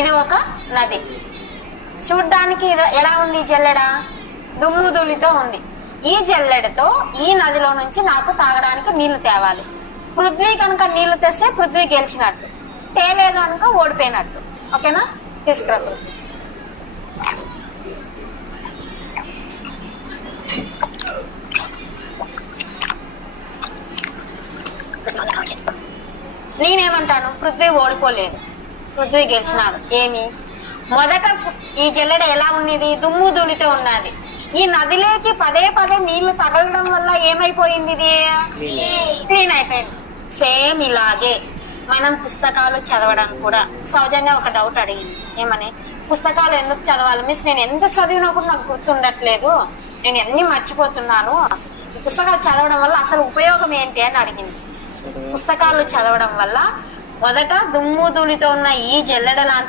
ఇది ఒక నది. చూడ్డానికి ఎలా ఉంది జల్లెడ? దుమ్ము ధూళితో ఉంది. ఈ జల్లెడతో ఈ నదిలో నుంచి నాకు తాగడానికి నీళ్లు తేవాలి. పృథ్వీ కనుక నీళ్లు తెస్తే పృథ్వీ గెలిచినట్టు, తేలేదు అనుకో ఓడిపోయినట్టు. ఓకేనా? తీసుకురా. నేనేమంటాను? పృథ్వీ ఓడిపోలేదు, పృథ్వీ గెలిచినాడు. ఏమి? మొదట ఈ జల్లెడ ఎలా ఉన్నది? దుమ్ము ధూళితో ఉన్నది. ఈ నదిలోకి పదే పదే నీళ్లు తగలడం వల్ల ఏమైపోయింది? ఇది క్లీన్ అయిపోయింది. సేమ్ ఇలాగే మనం పుస్తకాలు చదవడం కూడా. సౌజన్య ఒక డౌట్ అడిగింది, ఏమని? పుస్తకాలు ఎందుకు చదవాలి మిస్? నేను ఎంత చదివినా కూడా నాకు గుర్తుండట్లేదు, నేను ఎన్ని మర్చిపోతున్నాను, పుస్తకాలు చదవడం వల్ల అసలు ఉపయోగం ఏంటి అని అడిగింది. పుస్తకాలు చదవడం వల్ల మొదట దుమ్ము ధూళితో ఉన్న ఈ జల్లెడ లాంటి